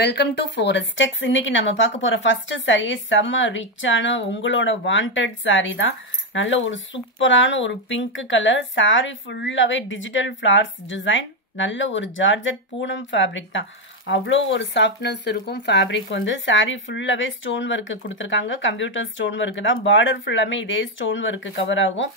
Welcome to forest டெக்ஸ். இன்னைக்கு நம்ம பார்க்க போற ஃபர்ஸ்ட் சாரி செம்ம ரிச்சான உங்களோட வாண்டட் சாரி தான். நல்ல ஒரு சூப்பரான ஒரு பிங்க் கலர் சாரி, ஃபுல்லாவே டிஜிட்டல் ஃபிளவர்ஸ் டிசைன். நல்ல ஒரு ஜார்ஜெட் பூனம் ஃபேப்ரிக் தான். அவ்வளோ ஒரு சாஃப்ட்னஸ் இருக்கும் ஃபேப்ரிக். சாரி ஃபுல்லாவே ஸ்டோன் ஒர்க்கு கொடுத்துருக்காங்க. கம்ப்யூட்டர் ஸ்டோன் ஒர்க்கு தான். பார்டர் ஃபுல்லாமே இதே ஸ்டோன் ஒர்க்கு கவர் ஆகும்.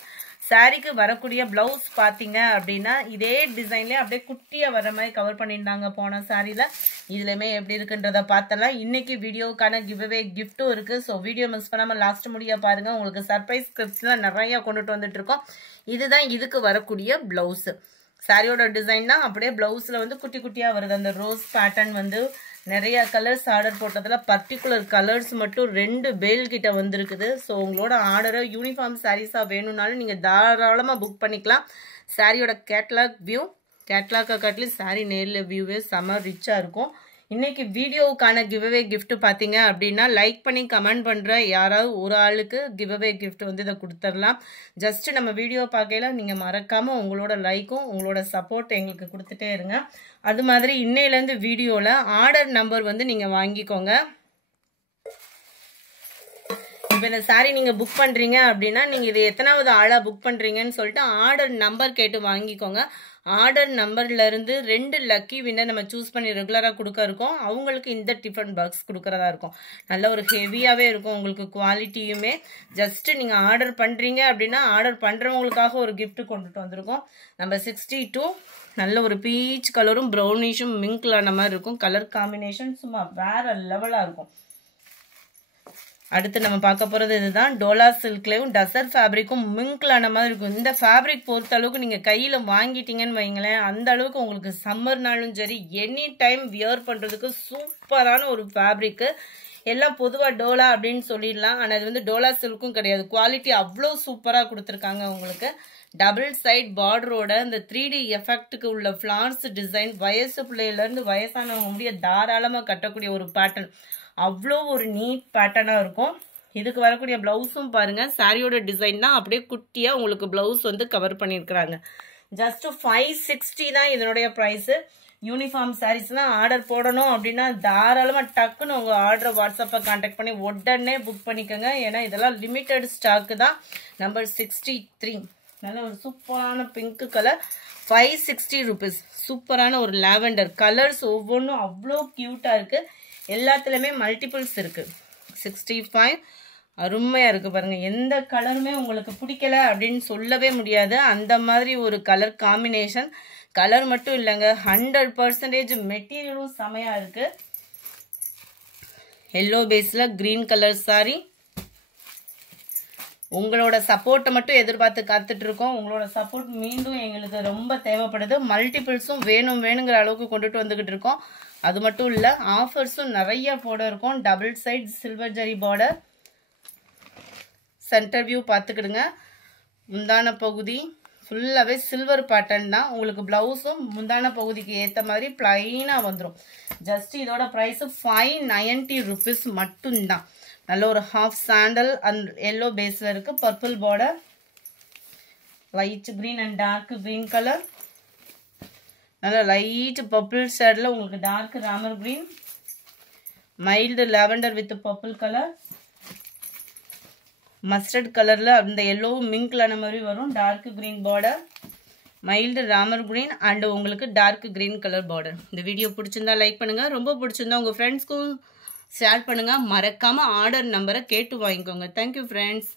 சாரிக்கு வரக்கூடிய பிளவுஸ் பார்த்தீங்க அப்படின்னா இதே டிசைன்லேயே அப்படியே குட்டியாக வர மாதிரி கவர் பண்ணியிருந்தாங்க போன சாரியில். இதுலையுமே எப்படி இருக்குன்றதை பார்த்தலாம். இன்னைக்கு வீடியோக்கான கிவ்அவே கிஃப்ட்டும் இருக்குது. ஸோ வீடியோ மிஸ் பண்ணாமல் லாஸ்ட் முடிய பாருங்கள். உங்களுக்கு சர்ப்ரைஸ் கிஃப்ட்ஸ்லாம் நிறையா கொண்டுட்டு வந்துட்டுருக்கோம். இதுதான் இதுக்கு வரக்கூடிய ப்ளவுஸு. சாரியோட டிசைன் தான் அப்படியே ப்ளவுஸில் குட்டி குட்டியாக வருது. அந்த ரோஸ் பேட்டர்ன் நிறைய கலர்ஸ் ஆர்டர் போட்டதில் பர்டிகுலர் கலர்ஸ் மட்டும் 2 பேல் கிட்ட வந்திருக்குது. ஸோ உங்களோட ஆர்டரை யூனிஃபார்ம் சாரீஸாக வேணும்னாலும் நீங்கள் தாராளமாக புக் பண்ணிக்கலாம். சாரியோட கேட்லாக் வியூ, கேட்லாக்கை காட்டிலும் சாரி நேரில் வியூவே செம ரிச்சாக இருக்கும். இன்னைக்கு வீடியோவுக்கான கிவ்அவே கிஃப்ட் பார்த்தீங்க அப்படின்னா லைக் பண்ணி கமெண்ட் பண்ணுற யாராவது ஒரு ஆளுக்கு கிவ்அவே கிஃப்ட் இதை கொடுத்துடலாம். ஜஸ்ட் நம்ம வீடியோ பார்க்கல நீங்கள் மறக்காமல் உங்களோட லைக்கும் உங்களோட சப்போர்ட் எங்களுக்கு கொடுத்துட்டே இருங்க. அது மாதிரி இன்னையிலேருந்து வீடியோவில் ஆர்டர் நம்பர் நீங்கள் வாங்கிக்கோங்க. இப்போ இந்த சாரீ நீங்கள் புக் பண்ணுறீங்க அப்படின்னா நீங்கள் இது எத்தனாவது ஆளாக புக் பண்ணுறீங்கன்னு சொல்லிட்டு ஆர்டர் நம்பர் கேட்டு வாங்கிக்கோங்க. ஆர்டர் நம்பர்லேருந்து 2 லக்கி வின்னர் நம்ம சூஸ் பண்ணி ரெகுலராக கொடுக்க இருக்கோம். அவங்களுக்கு இந்த டிஃபன் பாக்ஸ் கொடுக்குறதா இருக்கும். நல்ல ஒரு ஹெவியாகவே இருக்கும். உங்களுக்கு குவாலிட்டியுமே ஜஸ்ட்டு நீங்கள் ஆர்டர் பண்ணுறீங்க அப்படின்னா ஆர்டர் பண்ணுறவங்களுக்காக ஒரு கிஃப்ட் கொண்டுட்டு வந்திருக்கோம். நம்பர் 62 நல்ல ஒரு பீச் கலரும் ப்ரௌனிஷும் மிங்க்லான மாதிரி இருக்கும். கலர் காம்பினேஷன் சும்மா வேற லெவலாக இருக்கும். அடுத்து நம்ம பார்க்க போகிறது இதுதான். டோலா சில்க்லேயும் டசர் ஃபேப்ரிக்கும் மிங்க்லான மாதிரி இருக்கும். இந்த ஃபேப்ரிக் பொறுத்த அளவுக்கு நீங்கள் கையில் வாங்கிட்டீங்கன்னு வைங்களேன், அந்த அளவுக்கு உங்களுக்கு சம்மர்னாலும் சரி எனி டைம் வியர் பண்ணுறதுக்கு சூப்பரான ஒரு ஃபேப்ரிக்கு. எல்லாம் பொதுவாக டோலா அப்படின்னு சொல்லிடலாம். ஆனால் இது டோலா சில்க்கும் கிடையாது. குவாலிட்டி அவ்வளோ சூப்பராக கொடுத்துருக்காங்க. உங்களுக்கு டபுள் சைட் பார்டரோட இந்த 3D எஃபெக்ட்டுக்கு உள்ள ஃப்ளார்ஸ் டிசைன் வயசு பிள்ளையிலேருந்து வயசானவங்க முடிய தாராளமாக கட்டக்கூடிய ஒரு பேட்டர்ன். அவ்வளோ ஒரு நீட் பேட்டர்னாக இருக்கும். இதுக்கு வரக்கூடிய ப்ளவுஸும் பாருங்கள். சாரியோட டிசைன் தான் அப்படியே குட்டியாக உங்களுக்கு ப்ளவுஸ் கவர் பண்ணியிருக்கிறாங்க. ஜஸ்ட் 560 தான் இதனுடைய ப்ரைஸு. யூனிஃபார்ம் சாரீஸ்லாம் ஆர்டர் போடணும் அப்படின்னா தாராளமாக டக்குன்னு உங்கள் ஆர்டரை வாட்ஸ்அப்பை கான்டாக்ட் பண்ணி உடனே புக் பண்ணிக்கோங்க. ஏன்னா இதெல்லாம் லிமிட்டட் ஸ்டாக்கு தான். நம்பர் 63 நல்ல ஒரு சூப்பரான பிங்க் கலர், 560 rupees. சூப்பரான ஒரு லாவெண்டர் கலர்ஸ் ஒவ்வொன்றும் அவ்வளோ க்யூட்டாக இருக்குது. எல்லாத்துலேயுமே மல்டிபிள்ஸ் இருக்குது. 65 அருமையாக இருக்குது பாருங்கள். எந்த கலருமே உங்களுக்கு பிடிக்கல அப்படின்னு சொல்லவே முடியாது. அந்த மாதிரி ஒரு கலர் காம்பினேஷன். கலர் மட்டும் இல்லைங்க, 100% மெட்டீரியலும் செமையாக இருக்குது. எல்லோ பேஸில் க்ரீன் கலர் சாரி. உங்களோட சப்போர்ட்டை மட்டும் எதிர்பார்த்து காத்துட்ருக்கோம். உங்களோட சப்போர்ட் மீண்டும் எங்களுக்கு ரொம்ப தேவைப்படுது. மல்டிபிள்ஸும் வேணுங்கிற அளவுக்கு கொண்டுட்டு வந்துக்கிட்டு இருக்கோம். அது மட்டும் இல்லை, ஆஃபர்ஸும் நிறைய போட இருக்கும். Double side silver zari border, centre view பார்த்துக்கிடுங்க. முந்தான பகுதி ஃபுல்லாகவே சில்வர் பேட்டர்ன் தான். உங்களுக்கு ப்ளவுஸும் முந்தான பகுதிக்கு ஏற்ற மாதிரி ப்ளைனாக வந்துடும். ஜஸ்ட் இதோட ப்ரைஸு 590 rupees மட்டும்தான். நல்ல ஒரு ஹாஃப் சாண்டல் அண்ட் எல்லோ பேஸில் இருக்குது. Purple border, light green and dark green colour, நல்ல லைட் பர்பிள் ஷேடில் உங்களுக்கு dark Ramar green, mild lavender with purple colour, mustard கலரில் அந்த எல்லோவும் மிங்க்லான மாதிரி வரும். Dark green border, mild Ramar green and உங்களுக்கு டார்க் க்ரீன் கலர் பார்டர். இந்த வீடியோ பிடிச்சிருந்தா லைக் பண்ணுங்கள். ரொம்ப பிடிச்சிருந்தா உங்கள் ஃப்ரெண்ட்ஸ்க்கும் ஷேர் பண்ணுங்கள். மறக்காமல் ஆர்டர் நம்பரை கேட்டு வாங்கிக்கோங்க. Thank you friends.